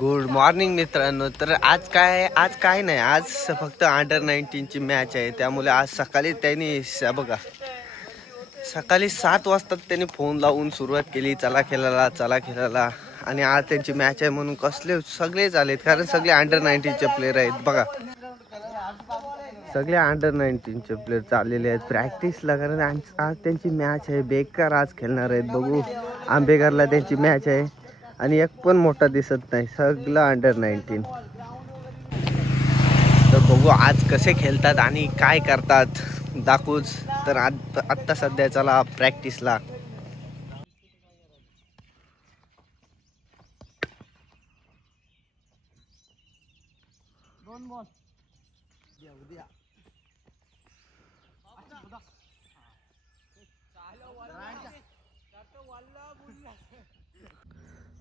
Good morning मित्रांनो. तर आज काय नाही, आज फक्त अंडर-19 ची मॅच आहे. त्यामुळे आज सकाळी त्यांनी बघा सकाळी 7 वाजता त्यांनी फोन लावून सुरुवात केली, चला खेळायला. आणि आज त्यांची मॅच आहे म्हणून कसले सगळेच आलेत, कारण सगळे अंडर-19 चे प्लेयर आहेत. बघा सगळे अंडर-19 चे प्लेयर चाललेले आहेत प्रॅक्टिसला, कारण आज त्यांची मॅच आहे. बेकार आज खेळणार आहेत. बघू आंबेकरला त्यांची मॅच आहे आणि एक पण मोठा दिसत नाही, सगळं अंडर-19. तर बघू आज कसे खेळतात आणि काय करतात दाखवूच. तर आत्ता सध्या चला प्रॅक्टिसला.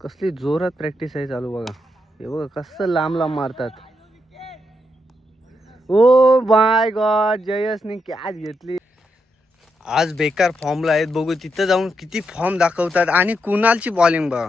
कसली जोरात प्रॅक्टिस आहे चालू. बघा हे बघा कसं लांब मारतात. ओ माय गॉड, जयसने कॅच घेतली. आज बेकार फॉर्मला आहेत. बघू तिथं जाऊन किती फॉर्म दाखवतात. आणि कुणालची बॉलिंग बघा.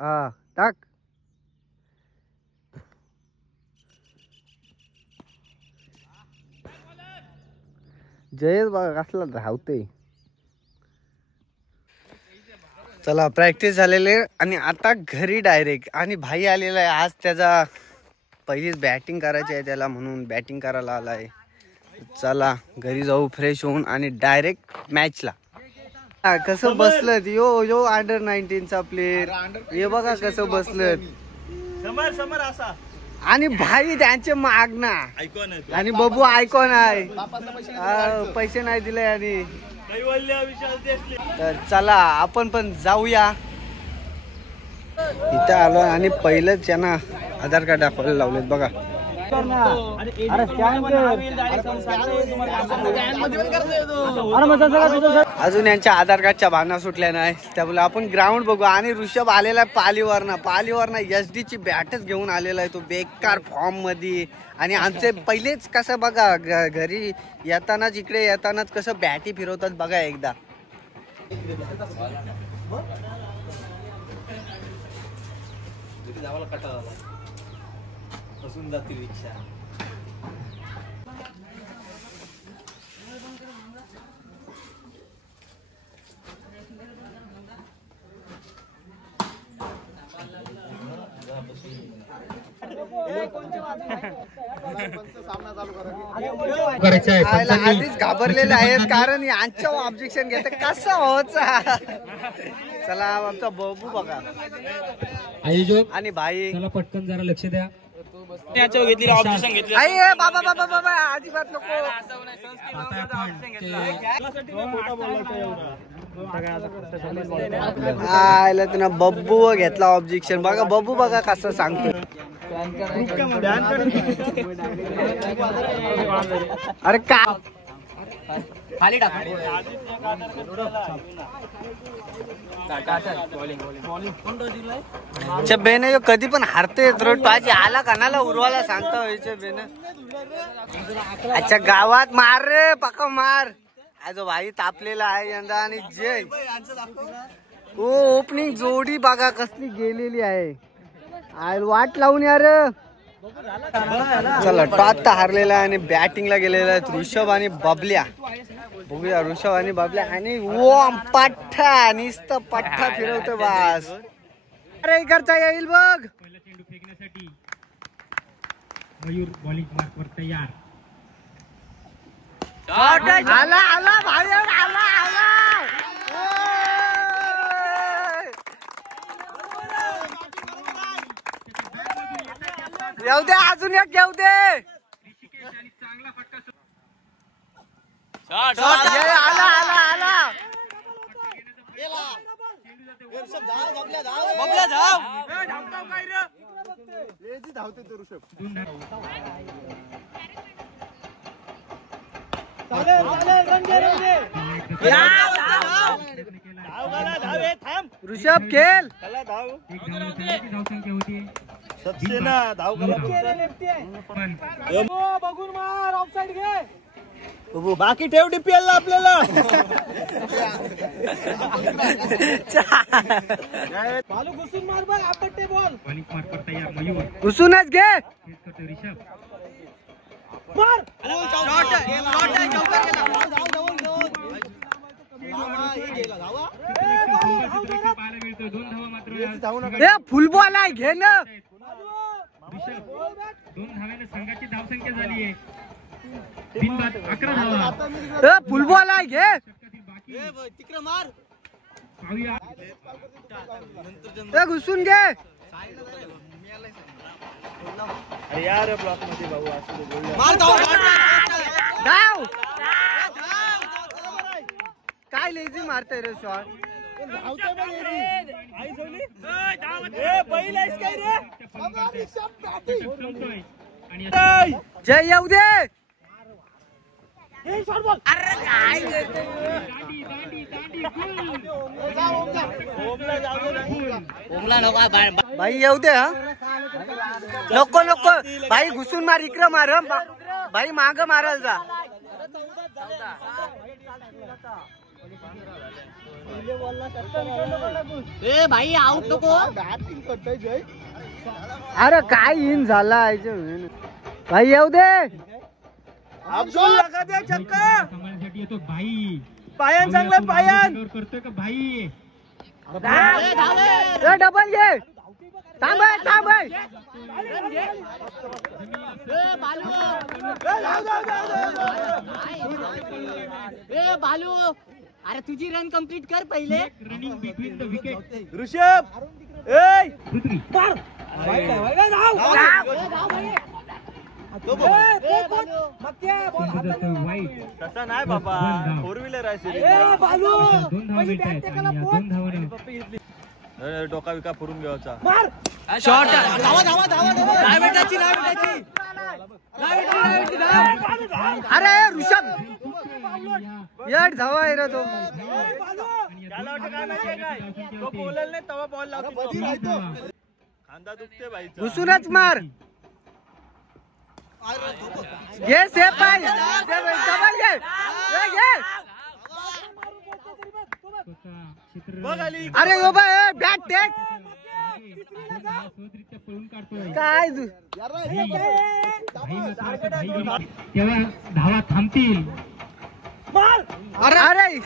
हा टाक. जयस बघा कसला धावते. चला प्रॅक्टिस झालेले आणि आता घरी डायरेक्ट. आणि भाई आलेला आहे आज, त्याचा पहिलीच बॅटिंग करायची आहे त्याला, म्हणून बॅटिंग करायला आलाय. चला घरी जाऊ फ्रेश होऊन आणि डायरेक्ट मॅचला. कसं बसलं यो अंडर-19 चा प्लेयर, हे बघा कसं बसलं. आणि भाई त्यांचे मागना आणि बबू आयकॉन आहे. पैसे नाही दिले. आणि तर चला आपण पण जाऊया. इथं आलो आणि पहिलंच यांना आधार कार्ड दाखवायला लावलेत बघा. अजून यांच्या आधार कार्डच्या भावना सुटल्या नाही, त्यामुळे आपण ग्राउंड बघू. आणि ऋषभ आलेला आहे पालीवरना SD ची बॅटच घेऊन आलेला आहे तो बेकार फॉर्म मध्ये. आणि आमचे पहिलेच कसं बघा घरी येतानाच इकडे येतानाच कसं बॅटी फिरवतात बघा एकदा. आधीच घाबरलेले आहेत, कारण यांच्या ऑब्जेक्शन घेत कसं होता. चला आमचा बबू बघा आणि भाई पटकन जरा लक्ष द्या. बाबा अजिबात नको. आयला तुला बब्बू घेतला ऑब्जेक्शन. बघा बब्बू बघा कसं सांगतो. अरे का खाली बेने कधी पण हारते. रोज आला कानाला उरवायला सांगता व्हायचे बेने. अच्छा गावात मार रे पक्का मार. जो भाई तापलेला आहे यंदा. आणि जय ओपनिंग जोडी बघा कसली गेलेली आहे. वाट लावून यार. चला टॉस तर हारलेला आहे आणि बॅटिंगला गेलेला आहे ऋषभ आणि बबल्या. बघूया ऋषभ आणि बबल्या. आणि ओम पठ्ठा नुसतं पठ्ठा फिरवतो बास. अरे इकडचा येईल बघ. पहिला चेंडू फेकण्यासाठी मयूर बॉलिंग मार्कवर तयार. आला भाई आला. येऊ दे अजून एक येऊ दे. आला धावते तो ऋषभ. ऋषभ खेळ. सक्सेना धाव बघून मार. ऑफ साइड घे. बाकी ठेव DPL ला आपल्याला. चालू घुसून मार बघ आपटे बॉल. बॉलिंग मार्कवर तयार मयूर. घुसूनच घे. फेस करतोय ऋषभ. पाहायला मिळतोय 2 धावा मात्र. ए फुल बॉल आहे घे ना. ऋषभ 2 धाव्याने संघाची धावसंख्या झाली आहे. बिनबाद 11 धावा. ए फुल बॉल आहे घे. षटकातील बाकी पाहूया. ए घुसून घे. अरे यार ब्लॉक मध्ये भाऊ असं ते बोलले. धाव. काय लेझी मारताय रे शॉट. संपतोय. आणि जय येऊ दे. दांडी दांडी दांडी गुल. भाई येऊ दे. हा नको नको भाई घुसून मार. इकडं मार. भाई माग मारायला जा. ए भाई आउट नको. अरे काय इन झाला. भाई येऊ दे. सांभाळण्यासाठी येतो भाई. पायान चांगलं पायान करतोय का भाई. डबल घे. थांब थांब. ए बालू अरे तुझी रन कंप्लीट कर पहिले. Running between the wicket. Rishabh ए पृथ्वी. वाईट. तसा नाही बाबा 4 व्हीलर आहे सिरीज. 2 धावा मिळतायत आणि या 2 धावाने डोका विका फोडून घ्यायचा. शॉट. अरे ऋषभ येड धावा आहे रे तो. तो बोलेल नाही तवा बॉल लावतो. खांदा दुखते भाई. घुसूनच मार. घे सेफ आहे. डबल घे. बघ आली. अरे यो बाय बॅट टेक. सहजरित्या पळून काढतोय. काय तेव्हा धावा थांबतील. अरे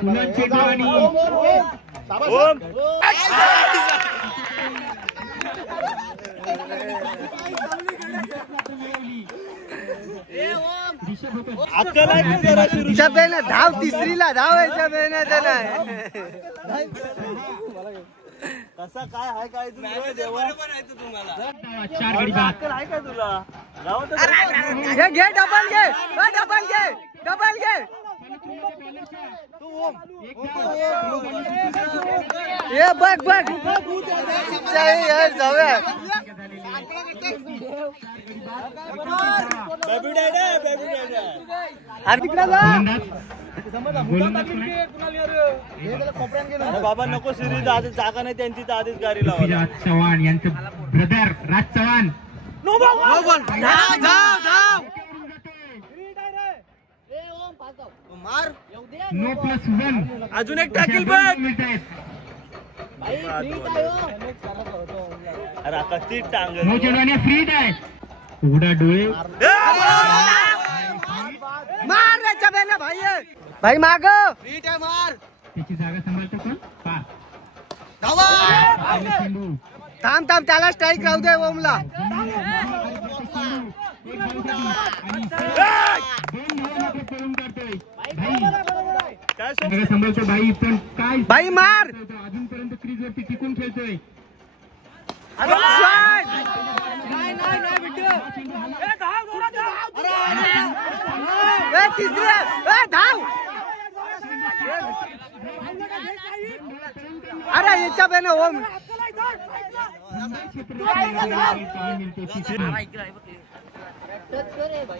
पुन्हा चेंडू आणि ओम हिच्या बेन धाव. तिसरीला धाव याच्या बेन नाही. कसा काय आहे काय तुला देवा. 4 गडी बाद. आहे काय तुला गावात घे घे. डबल घे. डबल घे. डबल घे. ये बघ बघ. जाऊया. बेबी डॅड आहे बेबी डॅड आहे. अरे तिकडे जा. बाबा नको सिरीज आज जागा नाही त्यांची तर आधीच गाडी लावा. राज चव्हाण यांचे ब्रदर राज चव्हाण. मार. No plus 1. अजून एक टाकील बघ. अरे कशी टांग. 9 चेंडू फ्रीड आहे. उघडा डोळे. मार याच्या बेन भाई. भाई माग. मार. त्याची जागा सांभाळतो कोण. पा चेंडू. थांब थांब. त्याला स्ट्राईक राहू दे ओमला. काय सांभाळतो भाई. पण काय भाई मार. अजूनपर्यंत क्रीज वरती टिकून खेळतोय. धाव. अरे याच्या बेन ओम.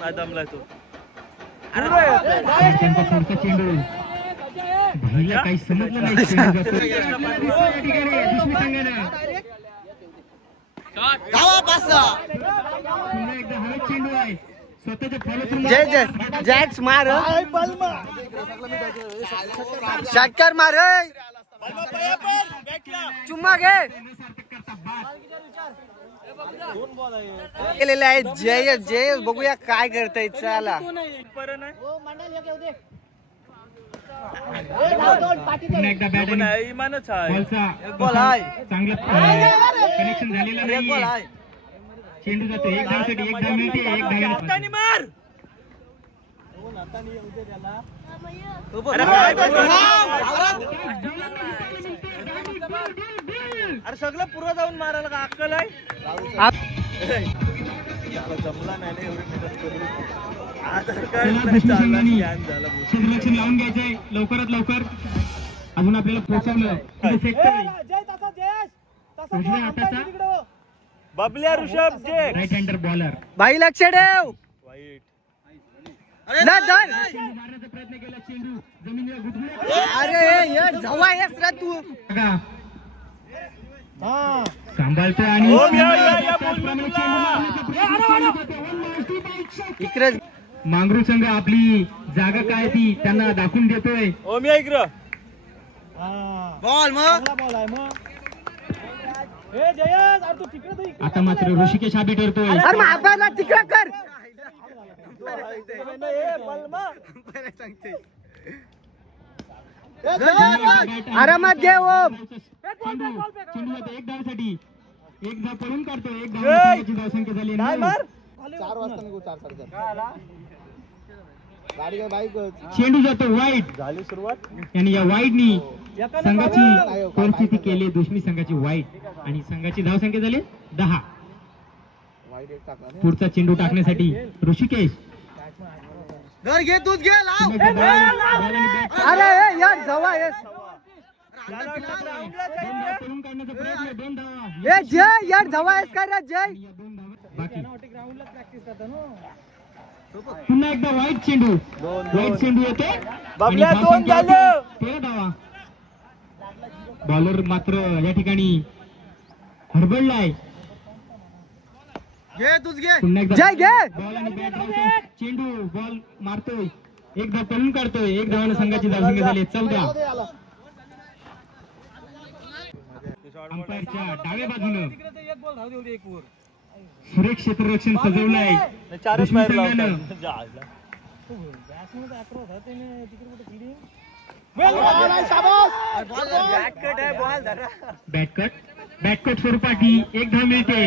काय दमलाय तो. चेंडू भाईला काही समजलं नाही. चेंडू जातो या ठिकाणी दुसरी संघानं पुन्हा एकदा हवेत चेंडू आहे. स्वतःच्या फॉलो. जय जय जॅक्स मार. षटकार मार. चुम्मा घे. केलेले आहे जयस. जयस बघूया काय करताय. चला पर्यंत आहे. हो मंडल घेऊ दे. दोन पाठी पुन्हा एकदा बॅट आणि नाही, इमानच आहे. बॉलचा चांगलं कनेक्शन झालेलं नाही. चेंडू जातो एक धावसाठी, एक धाव मिळते, एक धाव हाताने मार. अरे काय अरे सगळं पुरं जाऊन मारायला का अक्कल आहे. जमला नाही ना एवढी मेहनत करून. आधार कार्ड नाही चालला, स्कॅन झाला. क्षेत्ररक्षण लावून घ्यायचंय लवकरात लवकर. अजून आपल्याला पोहोचवलं उजव्या हाताचा बबल्या ऋषभ जे राईट हँडर बॉलर. भाई लक्ष ठेव. वाईट. चेंडू मारण्याचा प्रयत्न केला, चेंडू जमिनीवर गुदगुल्या. अरे ये जवा येस रे तू. बघा. सांभाळतोय आणि हो, या, त्याचप्रमाणे चेंडू मारण्याचा प्रयत्न केला. इकडे मांगरू संघ आपली जागा काय ती त्यांना दाखवून देतोय. ओमी ऐक र. बॉल मग आता मात्र ऋषिकेश हाबी ठरतोय. अरे मापाला तिकडे कर. आरामात घे ओम. चेंडू जातो एक धावसाठी, एक धाव पळून काढतोय, एक धाव धावसंख्या झाली 9. चेंडू जातो वाईट झाली सुरुवात. आणि या वाईटनी संघाची परिस्थिती केली दुश्मनी संघाची वाईट आणि संघाची धावसंख्या झाली 10. पुढचा चेंडू टाकण्यासाठी ऋषिकेश. घर घे तूच घे लाव. बॉल आणि बॅट अरे यार जवा येस. पळून काढण्याचा प्रयत्न. 2 धावा. ए जय यार जवा येस काय रे जय. या 2 धावा बाकी. पुन्हा एकदा वाईट चेंडू. वाईट चेंडू येते. बाबल्या आणि 2 झालं. 13 धावा. बॉलर मात्र या ठिकाणी हरबडलाय. घे तूच घे. पुन्हा एकदा जय घे. बॉल आणि बॅट लावतोय. चेंडू बॉल मारतोय, एक धाव पळून काढतोय, एक धावानं संघाची धावसंख्या झाली 14. अंपायरच्या डाव्या बाजूनं सुरेख क्षेत्ररक्षण सजवलंय चारच दुश्मन बाहेर संघानं. बॅककट स्वरूपाची एक धाव मिळते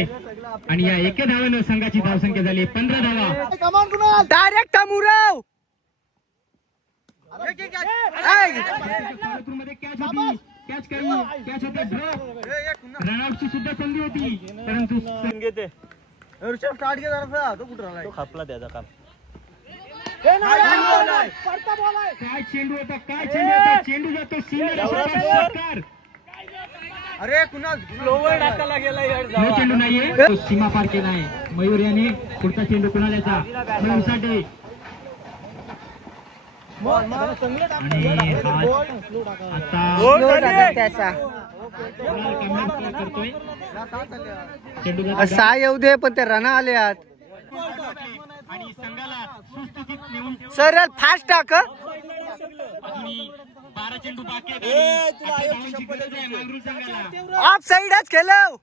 आणि या एका धावानं संघाची धावसंख्या झाली 15 धावा. डायरेक्ट मुरव. मध्ये कॅच होती, कॅच कमी, कॅच होते ड्रॉप. रनआउटची सुद्धा संधी होती परंतु घेते. ऋषभ स्टार्ट घे जरासा. तो कुठं राहिलाय. तो खापला त्याचा काम. काय चेंडू होता, काय चेंडू होता. चेंडू जातो सिनियर षटकार. अरे कुणाल फ्लोवर टाकायला गेला यार. no चेंडू नाहीये, तो सीमा पार केला आहे मयूर याने. पुढचा चेंडू कुणाल याचा, मयूर साठे. आणि आता त्याचा कुणाल करतोय. चेंडू जातो सहा येऊ दे पण ते रन आले आत. आणि संघाला सुस्थितीत नेऊन सरळ फास्ट टाक. अजूनही 12 चेंडू बाकी आहेत. आता धावांची गरज आहे मांगरू संघाला. ऑफ साइडच खेळव.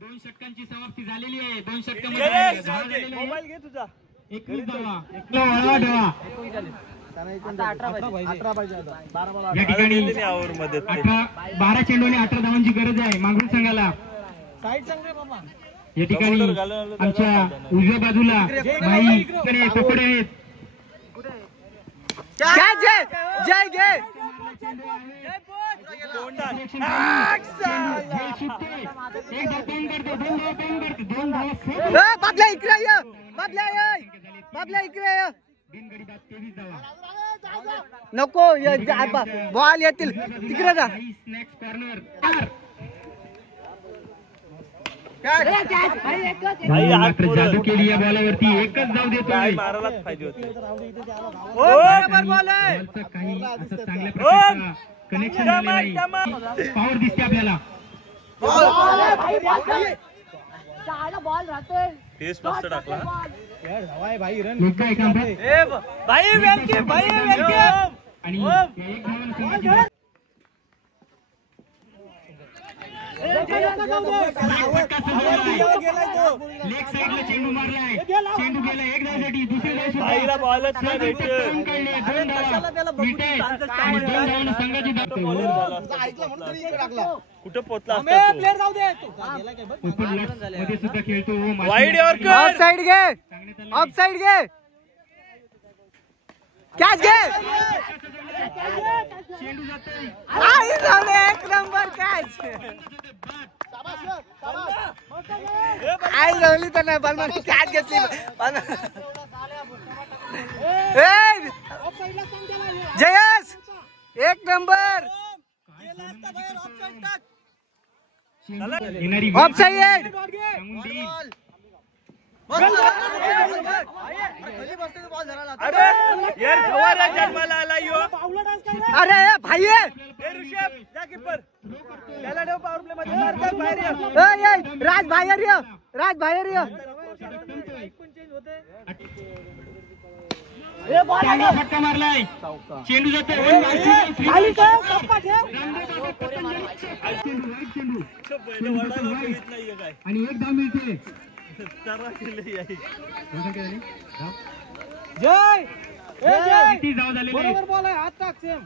2 षटकांची समाप्ती झालेली आहे. 2 षटकांमध्ये धावा झालेल्या आहेत. मोबाईल घे तुझा. 21 धावा. वळवा ठेवा. या ठिकाणी 12 चेंडूने 18 धावांची गरज आहे मांगरू संघाला. या ठिकाणी आमच्या उजव्या बाजूला भाई कोकडे आहेत. जय जय जय घे. बाबल्या इकडे ये. बाबल्या ये. बाबल्या इकडे ये. बिनगडी बाद 23 धावा. नको बॉल येतील तिकडे जा. Snacks corner. मात्र जादू केली या बॉलावरती. एकच धाव देतोय. मारायलाच पाहिजे होते. बॉलचं काही असं चांगल्या प्रकारचं कनेक्शन झालं नाही. पॉवर दिसते आपल्याला. बॉल राहतोय. फेस मस्त टाकला. लोक आहे का भाई वेलकम. भाई वेलकम. आणि एक धावानं संघाची लेग साईडला चेंडू मारलाय, चेंडू गेला एक धावसाठी, दुसरी धाव सुद्धा. बाईला बॉलच नाही पळून भेटत. काढले, 2 धावा मिळते आणि 2 धावांना संघाची धाव. कुठं पोचला असता तो? ओपन लॉट मध्ये सुद्धा खेळतो वाईड यॉर्कर. ऑफ साइड घे, ऑफ साइड घे, कॅच घे. चेंडू जातोय. आई झाले, एक नंबर कॅच. आई जवली तर नाही बॉल मार, कॅच घेतली. जयस एक नंबर. येणारी ऑफ साइड. सांगून देईल. अरे यार फवारा जन्माला आला यो. अरे भाई ए ऋषभ जा कीपर. त्याला ठेव पॉवर प्ले मध्ये. मार कर बाहेर ये. राज बाहेर ये, राज बाहेर ये. चांगला फटका मारलाय, चेंडू जातोय. पहिले वडाला करीत नाहीये काय. आणि एक धाव मिळते. सर्व केले आहे. किती धाव झालेले?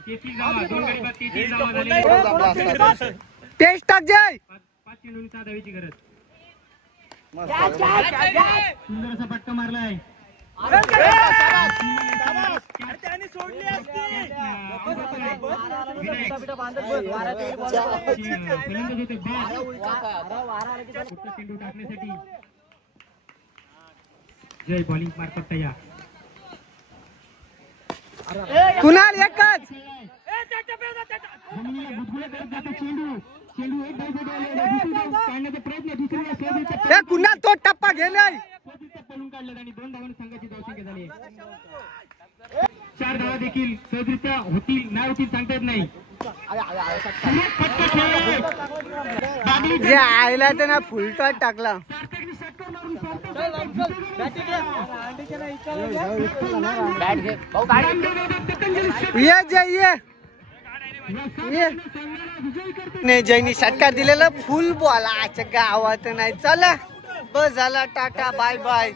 33 धावा, 2 गडी बाद, 33 धावा झालेले. टेस्ट टाक जय. 5 चेंडूंनी 6 धावेची गरज. सुंदर असा फटका मारलाय. त्याने सोडली असती. चेंडू टाकण्यासाठी जय बॉलिंग मार्फत तयार. कुणाल एकच. चेंडू एक धाव काढण्याचा प्रयत्न, दुसरी हे कुणाल तो टप्पा गेलाय. पळून काढलं आणि 2 धावांनी संघाची धावसंख्या झाली. 4 धावा देखील सहजरित्या होतील नाही होतील सांगता येत नाही. जे आयला त्यांना फुल टॉट टाकला. ये जय ये. नाही जयनी षटकार दिलेला फुल बॉल आजच्या गावात नाही. चला बस झाला, टाटा बाय बाय.